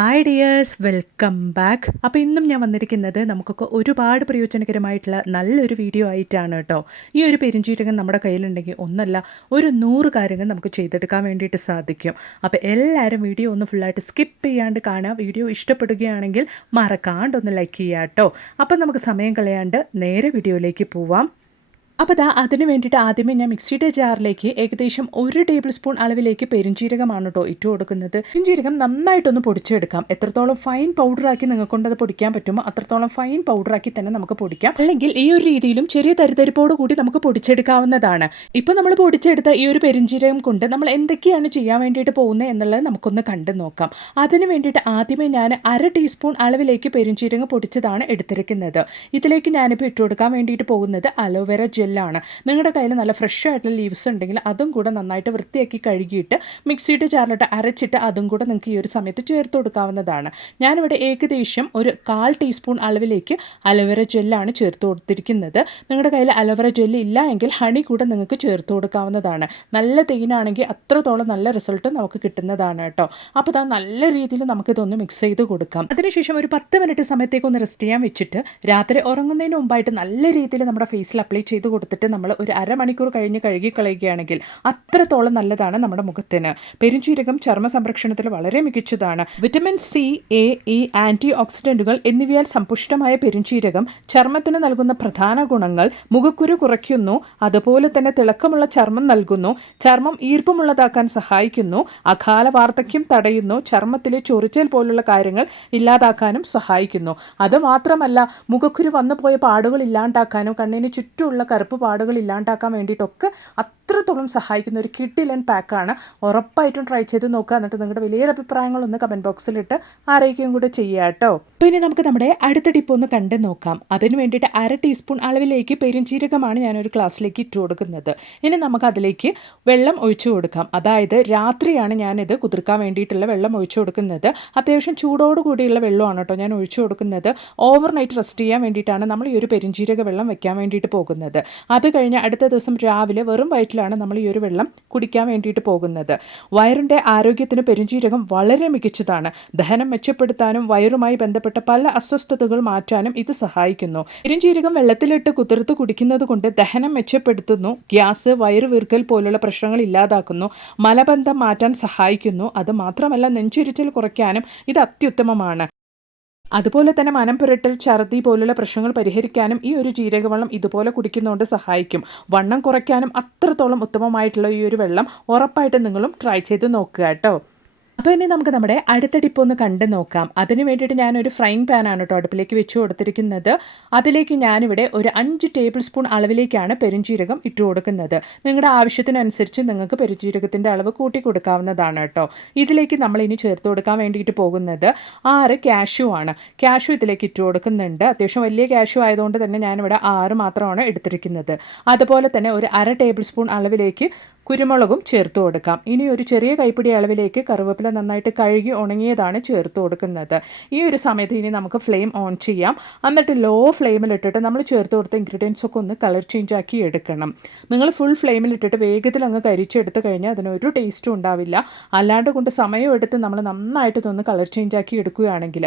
Hi dears, welcome back. അപ്പോൾ ഇന്നും ഞാൻ വന്നിരിക്കുന്നത് നമുക്കൊക്കെ ഒരുപാട് പ്രയോജനകരമായിട്ടുള്ള നല്ലൊരു വീഡിയോ ആയിട്ടാണ് കേട്ടോ. ഈ ഒരു പെരുംജീരകം നമ്മുടെ കയ്യിലുണ്ടെങ്കിൽ ഒന്നല്ല ഒരു 100 കാര്യങ്ങൾ നമുക്ക് ചെയ്തെടുക്കാൻ വേണ്ടിയിട്ട് സാധിക്കും. അപ്പോൾ എല്ലാവരും വീഡിയോ ഒന്ന് ഫുള്ളായിട്ട് സ്കിപ്പ് ചെയ്യാണ്ട് കാണുക. വീഡിയോ ഇഷ്ടപ്പെടുകയാണെങ്കിൽ മറക്കാണ്ടൊന്ന് ലൈക്ക് ചെയ്യുക കേട്ടോ. അപ്പം നമുക്ക് സമയം കളയാണ്ട് നേരെ വീഡിയോയിലേക്ക് പോവാം. അപ്പോൾ അതിന് വേണ്ടിയിട്ട് ആദ്യമേ ഞാൻ മിക്സിയുടെ ജാറിലേക്ക് ഏകദേശം 1 ടേബിൾ സ്പൂൺ അളവിലേക്ക് പെരുംജീരകമാണ് കേട്ടോ ഇട്ട് കൊടുക്കുന്നത്. പെരുംജീരകം നന്നായിട്ടൊന്ന് പൊടിച്ചെടുക്കാം. എത്രത്തോളം ഫൈൻ പൗഡറാക്കി നിങ്ങൾക്കൊണ്ടത് പൊടിക്കാൻ പറ്റുമോ അത്രത്തോളം ഫൈൻ പൗഡറാക്കി തന്നെ നമുക്ക് പൊടിക്കാം. അല്ലെങ്കിൽ ഈ ഒരു രീതിയിലും ചെറിയ തരിതരിപ്പോട് കൂടി നമുക്ക് പൊടിച്ചെടുക്കാവുന്നതാണ്. ഇപ്പോൾ നമ്മൾ പൊടിച്ചെടുത്ത ഈ ഒരു പെരുംജീരകം കൊണ്ട് നമ്മൾ എന്തൊക്കെയാണ് ചെയ്യാൻ വേണ്ടിയിട്ട് പോകുന്നത് എന്നുള്ളത് നമുക്കൊന്ന് കണ്ടു നോക്കാം. അതിന് വേണ്ടിയിട്ട് ആദ്യമേ ഞാൻ 1/2 ടീസ്പൂൺ അളവിലേക്ക് പെരുംജീരകം പൊടിച്ചതാണ് എടുത്തിരിക്കുന്നത്. ഇതിലേക്ക് ഞാനിപ്പോൾ ഇട്ട് കൊടുക്കാൻ വേണ്ടിയിട്ട് പോകുന്നത് അലോവേര ജെൽ ാണ്. നിങ്ങളുടെ കയ്യിൽ നല്ല ഫ്രഷ് ആയിട്ടുള്ള ലീവ്സ് ഉണ്ടെങ്കിൽ അതും കൂടെ നന്നായിട്ട് വൃത്തിയാക്കി കഴുകിയിട്ട് മിക്സിയുടെ ജാറിലിട്ട് അരച്ചിട്ട് അതും കൂടെ നിങ്ങൾക്ക് ഈ ഒരു സമയത്ത് ചേർത്ത് കൊടുക്കാവുന്നതാണ്. ഞാനിവിടെ ഏകദേശം ഒരു 1/4 ടീസ്പൂൺ അളവിലേക്ക് അലോവേര ജെല്ലാണ് ചേർത്ത് കൊടുത്തിരിക്കുന്നത്. നിങ്ങളുടെ കയ്യിൽ അലോവേര ജെല്ല് ഇല്ല എങ്കിൽ ഹണി കൂടെ നിങ്ങൾക്ക് ചേർത്ത് കൊടുക്കാവുന്നതാണ്. നല്ല തേനാണെങ്കിൽ അത്രത്തോളം നല്ല റിസൾട്ട് നമുക്ക് കിട്ടുന്നതാണ് കേട്ടോ. അപ്പോൾ നല്ല രീതിയിൽ നമുക്കിതൊന്ന് മിക്സ് ചെയ്ത് കൊടുക്കാം. അതിനുശേഷം ഒരു 10 മിനിറ്റ് സമയത്തേക്ക് ഒന്ന് റെസ്റ്റ് ചെയ്യാൻ വെച്ചിട്ട് രാത്രി ഉറങ്ങുന്നതിന് മുമ്പായിട്ട് നല്ല രീതിയിൽ നമ്മുടെ ഫേസിൽ അപ്ലൈ ചെയ്ത് കൊടുത്തിട്ട് നമ്മൾ ഒരു അരമണിക്കൂർ കഴിഞ്ഞ് കഴുകിക്കളയുകയാണെങ്കിൽ അത്രത്തോളം നല്ലതാണ് നമ്മുടെ മുഖത്തിന്. പെരുംജീരകം ചർമ്മ സംരക്ഷണത്തിൽ വളരെ മികച്ചതാണ്. Vitamin C, A, E, anti ഓക്സിഡന്റുകൾ എന്നിവയാൽ സമ്പുഷ്ടമായ പെരുംജീരകം ചർമ്മത്തിന് നൽകുന്ന പ്രധാന ഗുണങ്ങൾ: മുഖക്കുരു കുറയ്ക്കുന്നു, അതുപോലെ തന്നെ തിളക്കമുള്ള ചർമ്മം നൽകുന്നു, ചർമ്മം ഈർപ്പമുള്ളതാക്കാൻ സഹായിക്കുന്നു, അകാല വാർദ്ധക്യം തടയുന്നു, ചർമ്മത്തിലെ ചൊറിച്ചൽ പോലുള്ള കാര്യങ്ങൾ ഇല്ലാതാക്കാനും സഹായിക്കുന്നു. അതുമാത്രമല്ല, മുഖക്കുരു വന്നുപോയ പാടുകൾ ഇല്ലാണ്ടാക്കാനും കണ്ണിന് ചുറ്റുമുള്ള കറുപ്പ് പാടുകൾ ഇല്ലാണ്ടാക്കാൻ വേണ്ടിയിട്ടൊക്കെ അത്രത്തോളം സഹായിക്കുന്ന ഒരു കിഡിലൻ പാക്കാണ്. ഉറപ്പായിട്ടും ട്രൈ ചെയ്ത് നോക്കുക. എന്നിട്ട് നിങ്ങളുടെ വലിയൊരു അഭിപ്രായങ്ങളൊന്ന് കമൻറ്റ് ബോക്സിലിട്ട് അറിയിക്കുകയും കൂടെ ചെയ്യുക കേട്ടോ. പിന്നെ നമുക്ക് നമ്മുടെ അടുത്ത ടിപ്പ് ഒന്ന് കണ്ടു നോക്കാം. അതിന് വേണ്ടിയിട്ട് 1/2 ടീസ്പൂൺ അളവിലേക്ക് പെരുംജീരകമാണ് ഞാനൊരു ഗ്ലാസ്സിലേക്ക് ഇട്ട് കൊടുക്കുന്നത്. ഇനി നമുക്ക് അതിലേക്ക് വെള്ളം ഒഴിച്ചു കൊടുക്കാം. അതായത് രാത്രിയാണ് ഞാനിത് കുതിർക്കാൻ വേണ്ടിയിട്ടുള്ള വെള്ളം ഒഴിച്ചു കൊടുക്കുന്നത്. അത്യാവശ്യം ചൂടോട് കൂടിയുള്ള വെള്ളമാണ് കേട്ടോ ഞാൻ ഒഴിച്ചു കൊടുക്കുന്നത്. ഓവർനൈറ്റ് റെസ്റ്റ് ചെയ്യാൻ വേണ്ടിയിട്ടാണ് നമ്മൾ ഈ ഒരു പെരുംജീരക വെള്ളം വെക്കാൻ വേണ്ടിയിട്ട് പോകുന്നത്. അത് കഴിഞ്ഞ് അടുത്ത ദിവസം രാവിലെ വെറും വയറ്റിലാണ് നമ്മൾ ഈ ഒരു വെള്ളം കുടിക്കാൻ വേണ്ടിയിട്ട് പോകുന്നത്. വയറിൻ്റെ ആരോഗ്യത്തിന് പെരുംജീരകം വളരെ മികച്ചതാണ്. ദഹനം മെച്ചപ്പെടുത്താനും വയറുമായി ബന്ധപ്പെട്ട പല അസ്വസ്ഥതകൾ മാറ്റാനും ഇത് സഹായിക്കുന്നു. പെരുംജീരകം വെള്ളത്തിലിട്ട് കുതിർത്ത് കുടിക്കുന്നത് കൊണ്ട് ദഹനം മെച്ചപ്പെടുത്തുന്നു, ഗ്യാസ്, വയറുവീർക്കൽ പോലുള്ള പ്രശ്നങ്ങൾ ഇല്ലാതാക്കുന്നു, മലബന്ധം മാറ്റാൻ സഹായിക്കുന്നു. അത് മാത്രമല്ല, നെഞ്ചുരിച്ചിൽ കുറയ്ക്കാനും ഇത് അത്യുത്തമമാണ്. അതുപോലെ തന്നെ മനം പുരട്ടൽ, ഛർദി പോലുള്ള പ്രശ്നങ്ങൾ പരിഹരിക്കാനും ഈ ഒരു ജീരകവെള്ളം ഇതുപോലെ കുടിക്കുന്നതുകൊണ്ട് സഹായിക്കും. വണ്ണം കുറയ്ക്കാനും അത്രത്തോളം ഉത്തമമായിട്ടുള്ള ഈ ഒരു വെള്ളം ഉറപ്പായിട്ടും നിങ്ങളും ട്രൈ ചെയ്ത് നോക്കുക കേട്ടോ. അപ്പോൾ ഇനി നമുക്ക് നമ്മുടെ അടുത്ത ടിപ്പ് ഒന്ന് കണ്ടു നോക്കാം. അതിന് വേണ്ടിയിട്ട് ഞാനൊരു ഫ്രൈങ് പാനാണ് കേട്ടോ അടുപ്പിലേക്ക് വെച്ച് കൊടുത്തിരിക്കുന്നത്. അതിലേക്ക് ഞാനിവിടെ ഒരു 5 ടേബിൾ സ്പൂൺ അളവിലേക്കാണ് പെരുംജീരകം ഇട്ട് കൊടുക്കുന്നത്. നിങ്ങളുടെ ആവശ്യത്തിനനുസരിച്ച് നിങ്ങൾക്ക് പെരുംജീരകത്തിൻ്റെ അളവ് കൂട്ടി കൊടുക്കാവുന്നതാണ് കേട്ടോ. ഇതിലേക്ക് നമ്മൾ ഇനി ചേർത്ത് കൊടുക്കാൻ വേണ്ടിയിട്ട് പോകുന്നത് 6 കാഷ്യൂ ആണ്. കാഷ്യൂ ഇതിലേക്ക് ഇട്ട് കൊടുക്കുന്നുണ്ട്. അത്യാവശ്യം വലിയ കാഷ്യൂ ആയതുകൊണ്ട് തന്നെ ഞാനിവിടെ 6 മാത്രമാണ് എടുത്തിരിക്കുന്നത്. അതുപോലെ തന്നെ ഒരു 1/2 ടേബിൾ സ്പൂൺ അളവിലേക്ക് കുരുമുളകും ചേർത്ത് കൊടുക്കാം. ഇനി ഒരു ചെറിയ കൈപ്പിടി അളവിലേക്ക് കറിവേപ്പില നന്നായിട്ട് കഴുകി ഉണങ്ങിയതാണ് ചേർത്ത് കൊടുക്കുന്നത്. ഈ ഒരു സമയത്ത് ഇനി നമുക്ക് ഫ്ലെയിം ഓൺ ചെയ്യാം. എന്നിട്ട് ലോ ഫ്ലെയിമിലിട്ടിട്ട് നമ്മൾ ചേർത്ത് കൊടുത്ത ഇൻഗ്രീഡിയൻസ് ഒക്കെ ഒന്ന് കളർ ചേഞ്ച് ആക്കി എടുക്കണം. നിങ്ങൾ ഫുൾ ഫ്ലെയിമിലിട്ടിട്ട് വേഗത്തിൽ അങ്ങ് കരിച്ചെടുത്ത് കഴിഞ്ഞാൽ അതിനൊരു ടേസ്റ്റും ഉണ്ടാവില്ല. അല്ലാണ്ട് കൊണ്ട് സമയമെടുത്ത് നമ്മൾ നന്നായിട്ട് ഇതൊന്ന് കളർ ചേഞ്ച് ആക്കി എടുക്കുകയാണെങ്കിൽ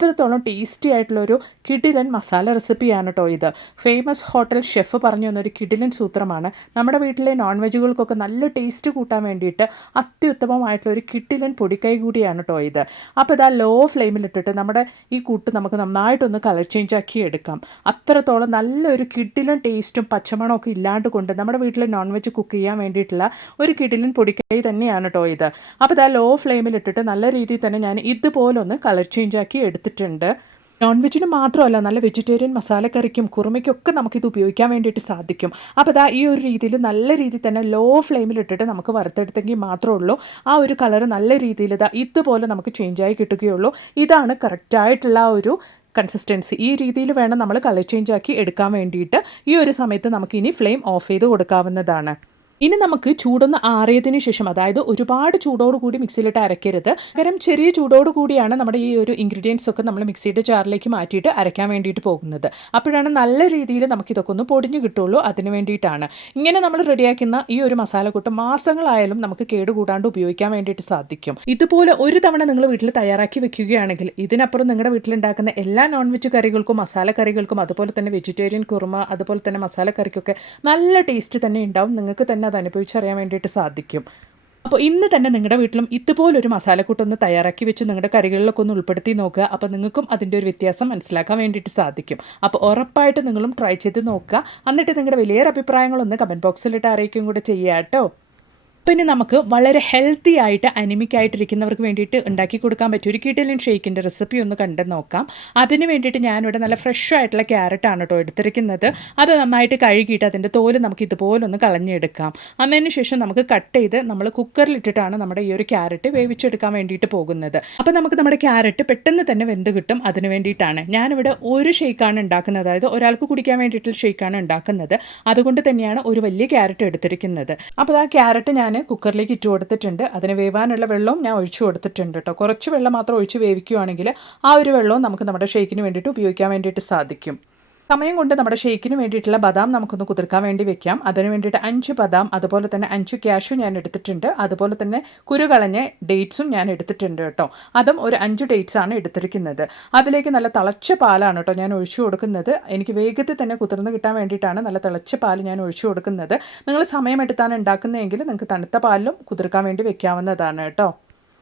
അത്രത്തോളം ടേസ്റ്റി ആയിട്ടുള്ളൊരു കിഡിലൻ മസാല റെസിപ്പിയാണ് കേട്ടോ ഇത്. ഫേമസ് ഹോട്ടൽ ഷെഫ് പറഞ്ഞു തന്നൊരു കിഡിലൻ സൂത്രമാണ്. നമ്മുടെ വീട്ടിലെ നോൺ വെജുകൾക്കൊക്കെ നല്ല ടേസ്റ്റ് കൂട്ടാൻ വേണ്ടിയിട്ട് അത്യുത്തമമായിട്ടുള്ളൊരു കിഡിലൻ പൊടിക്കൈ കൂടിയാണ് കേട്ടോ ഇത്. അപ്പോൾ ലോ ഫ്ലെയിമിലിട്ടിട്ട് നമ്മുടെ ഈ കൂട്ട് നമുക്ക് നന്നായിട്ടൊന്ന് കളർ ചേഞ്ച് ആക്കി എടുക്കാം. അത്രത്തോളം നല്ലൊരു കിഡിലൻ ടേസ്റ്റും പച്ചമണമൊക്കെ ഇല്ലാണ്ട് കൊണ്ട് നമ്മുടെ വീട്ടിൽ നോൺ വെജ് കുക്ക് ചെയ്യാൻ വേണ്ടിയിട്ടുള്ള ഒരു കിഡിലൻ പൊടിക്കൈ തന്നെയാണ് കേട്ടോ ഇത്. അപ്പോൾ ലോ ഫ്ലെയിമിലിട്ടിട്ട് നല്ല രീതിയിൽ തന്നെ ഞാൻ ഇതുപോലെ ഒന്ന് കളർ ചേഞ്ച് ആക്കി എടുത്തിട്ടുണ്ട്. നോൺ വെജിന് മാത്രമല്ല, നല്ല വെജിറ്റേറിയൻ മസാലക്കറിക്കും കുറുമയ്ക്കൊക്കെ നമുക്കിത് ഉപയോഗിക്കാൻ വേണ്ടിയിട്ട് സാധിക്കും. അപ്പോൾ ഈ ഒരു രീതിയിൽ നല്ല രീതിയിൽ തന്നെ ലോ ഫ്ലെയിമിലിട്ടിട്ട് നമുക്ക് വറുത്തെടുത്തെങ്കിൽ മാത്രമേ ഉള്ളൂ ആ ഒരു കളർ നല്ല രീതിയിൽ ഇതുപോലെ നമുക്ക് ചേഞ്ചായി കിട്ടുകയുള്ളൂ. ഇതാണ് കറക്റ്റായിട്ടുള്ള ഒരു കൺസിസ്റ്റൻസി. ഈ രീതിയിൽ വേണം നമ്മൾ കളർ ചേഞ്ച് ആക്കി എടുക്കാൻ വേണ്ടിയിട്ട്. ഈ ഒരു സമയത്ത് നമുക്കിനി ഫ്ലെയിം ഓഫ് ചെയ്ത് കൊടുക്കാവുന്നതാണ്. ഇനി നമുക്ക് ചൂടൊന്ന് ആറിയതിന് ശേഷം, അതായത് ഒരുപാട് ചൂടോടുകൂടി മിക്സിയിലിട്ട് അരയ്ക്കരുത്. പകരം ചെറിയ ചൂടോട് കൂടിയാണ് നമ്മുടെ ഈ ഒരു ഇൻഗ്രീഡിയൻസ് ഒക്കെ നമ്മൾ മിക്സിയുടെ ജാറിലേക്ക് മാറ്റിയിട്ട് അരയ്ക്കാൻ വേണ്ടിയിട്ട് പോകുന്നത്. അപ്പോഴാണ് നല്ല രീതിയിൽ നമുക്കിതൊക്കെ ഒന്ന് പൊടിഞ്ഞ് കിട്ടുള്ളൂ. അതിന് വേണ്ടിയിട്ടാണ് ഇങ്ങനെ നമ്മൾ റെഡിയാക്കുന്ന ഈ ഒരു മസാലക്കൂട്ട് മാസങ്ങളായാലും നമുക്ക് കേടുകൂടാണ്ട് ഉപയോഗിക്കാൻ വേണ്ടിയിട്ട് സാധിക്കും. ഇതുപോലെ ഒരു തവണ നിങ്ങൾ വീട്ടിൽ തയ്യാറാക്കി വെക്കുകയാണെങ്കിൽ ഇതിനപ്പുറം നിങ്ങളുടെ വീട്ടിലുണ്ടാക്കുന്ന എല്ലാ നോൺ വെജ് കറികൾക്കും മസാല കറികൾക്കും അതുപോലെ തന്നെ വെജിറ്റേറിയൻ കുറുമ അതുപോലെ തന്നെ മസാല കറിക്കൊക്കെ നല്ല ടേസ്റ്റ് തന്നെ ഉണ്ടാവും. നിങ്ങൾക്ക് തന്നെ അത് അനുഭവിച്ചറിയാൻ വേണ്ടിയിട്ട് സാധിക്കും. അപ്പോൾ ഇന്ന് തന്നെ നിങ്ങളുടെ വീട്ടിലും ഇതുപോലൊരു മസാലക്കൂട്ടൊന്ന് തയ്യാറാക്കി വെച്ച് നിങ്ങളുടെ കറികളിലൊക്കെ ഒന്ന് ഉൾപ്പെടുത്തി നോക്കുക. അപ്പോൾ നിങ്ങൾക്കും അതിൻ്റെ ഒരു വ്യത്യാസം മനസ്സിലാക്കാൻ വേണ്ടിയിട്ട് സാധിക്കും. അപ്പോൾ ഉറപ്പായിട്ട് നിങ്ങളും ട്രൈ ചെയ്ത് നോക്കുക. എന്നിട്ട് നിങ്ങളുടെ വലിയൊരു അഭിപ്രായങ്ങളൊന്ന് കമൻറ്റ് ബോക്സിലിട്ട് അറിയിക്കുകയും കൂടെ ചെയ്യുക കേട്ടോ. പിന്നെ നമുക്ക് വളരെ ഹെൽത്തി ആയിട്ട് അനിമിക് ആയിട്ടിരിക്കുന്നവർക്ക് വേണ്ടിയിട്ട് ഉണ്ടാക്കി കൊടുക്കാൻ പറ്റിയ ഒരു കിടിലൻ ഷേക്കിൻ്റെ റെസിപ്പി ഒന്ന് കണ്ടു നോക്കാം. അതിന് വേണ്ടിയിട്ട് ഞാനിവിടെ നല്ല ഫ്രഷ് ആയിട്ടുള്ള ക്യാരറ്റാണ് കേട്ടോ എടുത്തിരിക്കുന്നത്. അത് നന്നായിട്ട് കഴുകിയിട്ട് അതിൻ്റെ തോല് നമുക്ക് ഇതുപോലൊന്ന് കളഞ്ഞെടുക്കാം. അതിന് ശേഷം നമുക്ക് കട്ട് ചെയ്ത് നമ്മൾ കുക്കറിലിട്ടിട്ടാണ് നമ്മുടെ ഈ ഒരു ക്യാരറ്റ് വേവിച്ചെടുക്കാൻ വേണ്ടിയിട്ട് പോകുന്നത്. അപ്പോൾ നമുക്ക് നമ്മുടെ ക്യാരറ്റ് പെട്ടെന്ന് തന്നെ വെന്ത് കിട്ടും. അതിന് വേണ്ടിയിട്ടാണ് ഞാനിവിടെ ഒരു ഷേക്കാണ് ഉണ്ടാക്കുന്നത്, അതായത് ഒരാൾക്ക് കുടിക്കാൻ വേണ്ടിയിട്ടുള്ള ഷേക്കാണ് ഉണ്ടാക്കുന്നത്. അതുകൊണ്ട് തന്നെയാണ് ഒരു വലിയ ക്യാരറ്റ് എടുത്തിരിക്കുന്നത്. അപ്പോൾ ആ ക്യാരറ്റ് ഞാൻ കുക്കറിലേക്ക് ഇട്ട് കൊടുത്തിട്ടുണ്ട്. അതിന് വേവാനുള്ള വെള്ളവും ഞാൻ ഒഴിച്ചു കൊടുത്തിട്ടുണ്ട് കേട്ടോ. കുറച്ച് വെള്ളം മാത്രം ഒഴിച്ച് വേവിക്കുകയാണെങ്കിൽ ആ ഒരു വെള്ളവും നമുക്ക് നമ്മുടെ ഷേക്കിന് വേണ്ടിയിട്ട് ഉപയോഗിക്കാൻ വേണ്ടിയിട്ട് സാധിക്കും. സമയം കൊണ്ട് നമ്മുടെ ഷേക്കിന് വേണ്ടിയിട്ടുള്ള ബദാം നമുക്കൊന്ന് കുതിർക്കാൻ വേണ്ടി വെക്കാം. അതിന് വേണ്ടിയിട്ട് 5 ബദാം അതുപോലെ തന്നെ 5 കാഷ്യൂ ഞാൻ എടുത്തിട്ടുണ്ട്. അതുപോലെ തന്നെ കുരുകളഞ്ഞ ഡേറ്റ്സും ഞാൻ എടുത്തിട്ടുണ്ട് കേട്ടോ. അതും ഒരു 5 ഡേറ്റ്സ് ആണ് എടുത്തിരിക്കുന്നത്. അതിലേക്ക് നല്ല തിളച്ച പാലാണ് കേട്ടോ ഞാൻ ഒഴിച്ചു കൊടുക്കുന്നത്. എനിക്ക് വേഗത്തിൽ തന്നെ കുതിർന്ന് കിട്ടാൻ വേണ്ടിയിട്ടാണ് നല്ല തിളച്ച പാൽ ഞാൻ ഒഴിച്ചു കൊടുക്കുന്നത്. നിങ്ങൾ സമയമെടുത്താണ് ഉണ്ടാക്കുന്നതെങ്കിൽ നിങ്ങൾക്ക് തണുത്ത പാലിലും കുതിർക്കാൻ വേണ്ടി വെക്കാവുന്നതാണ് കേട്ടോ.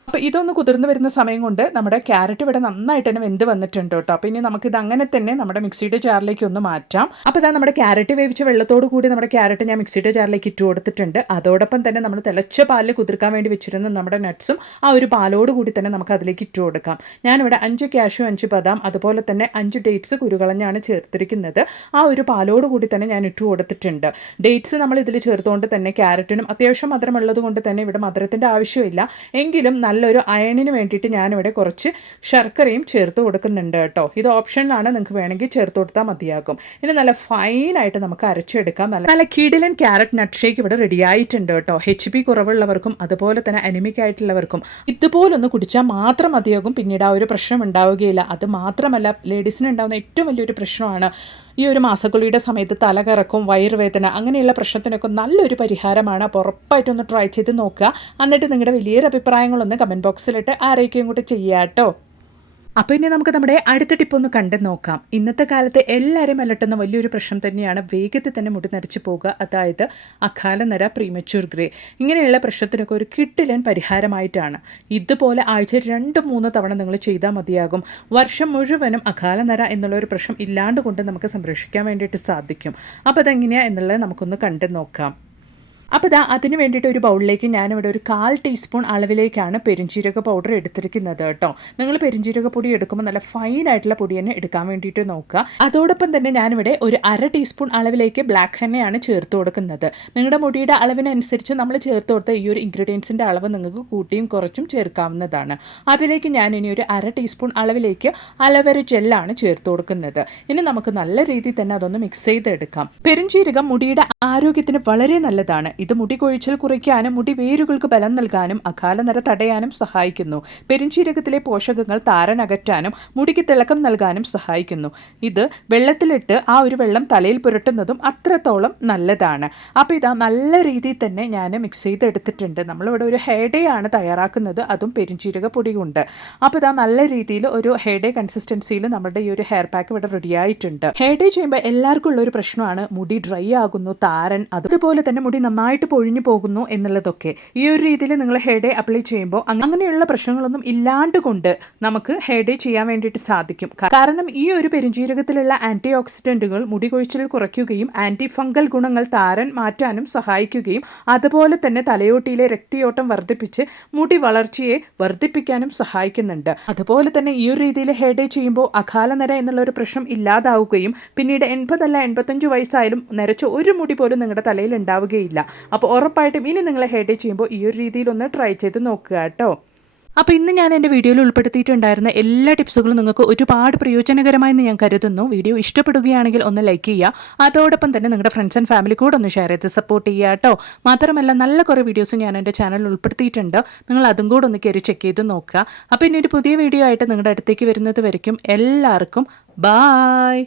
അപ്പോൾ ഇതൊന്ന് കുതിർന്ന് വരുന്ന സമയം കൊണ്ട് നമ്മുടെ ക്യാരറ്റ് ഇവിടെ നന്നായിട്ട് തന്നെ വെന്ത് വന്നിട്ടുണ്ട് കേട്ടോ. അപ്പോൾ ഇനി നമുക്കിത് അങ്ങനെ തന്നെ നമ്മുടെ മിക്സിയുടെ ജാറിലേക്ക് ഒന്ന് മാറ്റാം. അപ്പോൾ ഇതാ നമ്മുടെ ക്യാരറ്റ് വേവിച്ച വെള്ളത്തോട് കൂടി നമ്മുടെ ക്യാരറ്റ് ഞാൻ മിക്സിയുടെ ജാറിലേക്ക് ഇട്ട് കൊടുത്തിട്ടുണ്ട്. അതോടൊപ്പം തന്നെ നമ്മൾ തിളച്ച പാലിൽ കുതിർക്കാൻ വേണ്ടി വെച്ചിരുന്ന നമ്മുടെ നട്ട്സും ആ ഒരു പാലോട് കൂടി തന്നെ നമുക്ക് അതിലേക്ക് ഇട്ട് കൊടുക്കാം. ഞാനിവിടെ 5 കാഷ്യൂ 5 ബദാം അതുപോലെ തന്നെ 5 ഡേറ്റ്സ് കുരുകളഞ്ഞാണ് ചേർത്തിരിക്കുന്നത്. ആ ഒരു പാലോട് കൂടി തന്നെ ഞാൻ ഇട്ട് കൊടുത്തിട്ടുണ്ട്. ഡേറ്റ്സ് നമ്മൾ ഇതിൽ ചേർത്തുകൊണ്ട് തന്നെ ക്യാരറ്റിനും അത്യാവശ്യം മധുരമുള്ളത് കൊണ്ട് തന്നെ ഇവിടെ മധുരത്തിൻ്റെ ആവശ്യമില്ല. എങ്കിലും നല്ലൊരു അയണിന് വേണ്ടിയിട്ട് ഞാനിവിടെ കുറച്ച് ശർക്കരയും ചേർത്ത് കൊടുക്കുന്നുണ്ട് കേട്ടോ. ഇത് ഓപ്ഷനിലാണ്, നിങ്ങൾക്ക് വേണമെങ്കിൽ ചേർത്ത് കൊടുത്താൽ മതിയാകും. ഇനി നല്ല ഫൈനായിട്ട് നമുക്ക് അരച്ചെടുക്കാം. നല്ല കിടിലൻ ക്യാരറ്റ് നട്ട് ഷേക്ക് ഇവിടെ റെഡി ആയിട്ടുണ്ട് കേട്ടോ. HP കുറവുള്ളവർക്കും അതുപോലെ തന്നെ അനിമിക് ആയിട്ടുള്ളവർക്കും ഇതുപോലൊന്ന് കുടിച്ചാൽ മാത്രം മതിയാകും. പിന്നീട് ആ ഒരു പ്രശ്നം ഉണ്ടാവുകയില്ല. അത് മാത്രമല്ല ലേഡീസിന് ഉണ്ടാകുന്ന ഏറ്റവും വലിയൊരു പ്രശ്നമാണ് ഈ ഒരു മാസക്കുളിയുടെ സമയത്ത് തലകറക്കും വയറുവേദന അങ്ങനെയുള്ള പ്രശ്നത്തിനൊക്കെ നല്ലൊരു പരിഹാരമാണ്. അപ്പോൾ ഉറപ്പായിട്ടൊന്ന് ട്രൈ ചെയ്ത് നോക്കുക. എന്നിട്ട് നിങ്ങളുടെ വലിയൊരു അഭിപ്രായങ്ങളൊന്ന് കമൻറ്റ് ബോക്സിലിട്ട് ആരൊക്കെയും കൂടി ചെയ്യുക കേട്ടോ. അപ്പോൾ ഇനി നമുക്ക് നമ്മുടെ അടുത്ത ടിപ്പൊന്ന് കണ്ടു നോക്കാം. ഇന്നത്തെ കാലത്ത് എല്ലാവരും അലട്ടുന്ന വലിയൊരു പ്രശ്നം തന്നെയാണ് വേഗത്തിൽ തന്നെ മുടി നരച്ചു പോകുക, അതായത് അകാല നര, പ്രീമച്യൂർ ഗ്രേ. ഇങ്ങനെയുള്ള പ്രശ്നത്തിനൊക്കെ ഒരു കിടിലൻ പരിഹാരമായിട്ടാണ്. ഇതുപോലെ ആഴ്ച 2-3 തവണ നിങ്ങൾ ചെയ്താൽ മതിയാകും. വർഷം മുഴുവനും അകാല നര എന്നുള്ള ഒരു പ്രശ്നം ഇല്ലാണ്ട് കൊണ്ട് നമുക്ക് സംരക്ഷിക്കാൻ വേണ്ടിയിട്ട് സാധിക്കും. അപ്പോൾ അതെങ്ങനെയാണ് എന്നുള്ളത് നമുക്കൊന്ന് കണ്ടു നോക്കാം. അപ്പോൾ അതിന് വേണ്ടിയിട്ട് ഒരു ബൗളിലേക്ക് ഞാനിവിടെ ഒരു 1/4 ടീസ്പൂൺ അളവിലേക്കാണ് പെരിഞ്ചീരക പൗഡർ എടുത്തിരിക്കുന്നത് കേട്ടോ. നിങ്ങൾ പെരിഞ്ചീരക പൊടി എടുക്കുമ്പോൾ നല്ല ഫൈനായിട്ടുള്ള പൊടി തന്നെ എടുക്കാൻ വേണ്ടിയിട്ട് നോക്കുക. അതോടൊപ്പം തന്നെ ഞാനിവിടെ ഒരു 1/2 ടീസ്പൂൺ അളവിലേക്ക് ബ്ലാക്ക് ഹെണ്ണയാണ് ചേർത്ത് കൊടുക്കുന്നത്. നിങ്ങളുടെ മുടിയുടെ അളവിനനുസരിച്ച് നമ്മൾ ചേർത്ത് കൊടുത്ത ഈ ഒരു ഇൻഗ്രീഡിയൻസിൻ്റെ അളവ് നിങ്ങൾക്ക് കൂട്ടിയും കുറച്ചും ചേർക്കാവുന്നതാണ്. അതിലേക്ക് ഞാൻ ഇനി ഒരു 1/2 ടീസ്പൂൺ അളവിലേക്ക് അലവര ജെല്ലാണ് ചേർത്ത് കൊടുക്കുന്നത്. ഇനി നമുക്ക് നല്ല രീതിയിൽ തന്നെ അതൊന്ന് മിക്സ് ചെയ്തെടുക്കാം. പെരിഞ്ചീരകം മുടിയുടെ ആരോഗ്യത്തിന് വളരെ നല്ലതാണ്. ഇത് മുടി കൊഴിച്ചിൽ കുറയ്ക്കാനും മുടി വേരുകൾക്ക് ബലം നൽകാനും അകാല നര തടയാനും സഹായിക്കുന്നു. പെരിഞ്ചീരകത്തിലെ പോഷകങ്ങൾ താരൻ അകറ്റാനും മുടിക്ക് തിളക്കം നൽകാനും സഹായിക്കുന്നു. ഇത് വെള്ളത്തിലിട്ട് ആ ഒരു വെള്ളം തലയിൽ പുരട്ടുന്നതും അത്രത്തോളം നല്ലതാണ്. അപ്പോൾ ഇതാ നല്ല രീതിയിൽ തന്നെ ഞാൻ മിക്സ് ചെയ്തെടുത്തിട്ടുണ്ട്. നമ്മളിവിടെ ഒരു ഹെയർ ഡേ ആണ് തയ്യാറാക്കുന്നത്, അതും പെരിഞ്ചീരക പൊടി കൊണ്ട്. അപ്പോൾ ഇതാ നല്ല രീതിയിൽ ഒരു ഹെയർ ഡേ കൺസിസ്റ്റൻസിയിൽ നമ്മുടെ ഈ ഒരു ഹെയർ പാക്ക് ഇവിടെ റെഡി ആയിട്ടുണ്ട്. ഹെയർ ഡേ ചെയ്യുമ്പോൾ എല്ലാവർക്കും ഉള്ളൊരു പ്രശ്നമാണ് മുടി ഡ്രൈ ആകുന്നു, താരൻ, അതുപോലെ തന്നെ മുടി നന്നായിട്ട് പൊഴിഞ്ഞു പോകുന്നു എന്നുള്ളതൊക്കെ. ഈ ഒരു രീതിയിൽ നിങ്ങൾ ഹെയർ ഡേ അപ്ലൈ ചെയ്യുമ്പോൾ അങ്ങനെയുള്ള പ്രശ്നങ്ങളൊന്നും ഇല്ലാണ്ട് കൊണ്ട് നമുക്ക് ഹെയർ ഡേ ചെയ്യാൻ വേണ്ടിയിട്ട് സാധിക്കും. കാരണം ഈ ഒരു പെരിഞ്ചീരകത്തിലുള്ള ആൻറ്റി ഓക്സിഡൻറ്റുകൾ മുടി കൊഴിച്ചിൽ കുറയ്ക്കുകയും ആൻറ്റി ഫംഗൽ ഗുണങ്ങൾ താരൻ മാറ്റാനും സഹായിക്കുകയും അതുപോലെ തന്നെ തലയോട്ടിയിലെ രക്തയോട്ടം വർദ്ധിപ്പിച്ച് മുടി വളർച്ചയെ വർദ്ധിപ്പിക്കാനും സഹായിക്കുന്നുണ്ട്. അതുപോലെ തന്നെ ഈ ഒരു രീതിയിൽ ഹെയർ ഡേ ചെയ്യുമ്പോൾ അകാല നര എന്നുള്ളൊരു പ്രശ്നം ഇല്ലാതാവുകയും പിന്നീട് 80 അല്ല 85 വയസ്സായാലും നരച്ച ഒരു മുടി പോലും നിങ്ങളുടെ തലയിൽ ഉണ്ടാവുകയില്ല. അപ്പോൾ ഉറപ്പായിട്ടും ഇനി നിങ്ങൾ ഹെയർ ഡേ ചെയ്യുമ്പോൾ ഈ ഒരു രീതിയിലൊന്ന് ട്രൈ ചെയ്ത് നോക്കുക കേട്ടോ. അപ്പോൾ ഇന്ന് ഞാൻ എൻ്റെ വീഡിയോയിൽ ഉൾപ്പെടുത്തിയിട്ടുണ്ടായിരുന്ന എല്ലാ ടിപ്സുകളും നിങ്ങൾക്ക് ഒരുപാട് പ്രയോജനകരമായെന്ന് ഞാൻ കരുതുന്നു. വീഡിയോ ഇഷ്ടപ്പെടുകയാണെങ്കിൽ ഒന്ന് ലൈക്ക് ചെയ്യുക, അതോടൊപ്പം തന്നെ നിങ്ങളുടെ ഫ്രണ്ട്സ് ആൻഡ് ഫാമിലി കൂടെ ഒന്ന് ഷെയർ ചെയ്ത് സപ്പോർട്ട് ചെയ്യുക കേട്ടോ. മാത്രമല്ല നല്ല കുറേ വീഡിയോസ് ഞാൻ എൻ്റെ ചാനലിൽ ഉൾപ്പെടുത്തിയിട്ടുണ്ട്, നിങ്ങൾ അതും കൂടെ ഒന്ന് കയറി ചെക്ക് ചെയ്ത് നോക്കുക. അപ്പോൾ ഇനി ഒരു പുതിയ വീഡിയോ ആയിട്ട് നിങ്ങളുടെ അടുത്തേക്ക് വരുന്നത് വരയ്ക്കും എല്ലാവർക്കും ബായ്.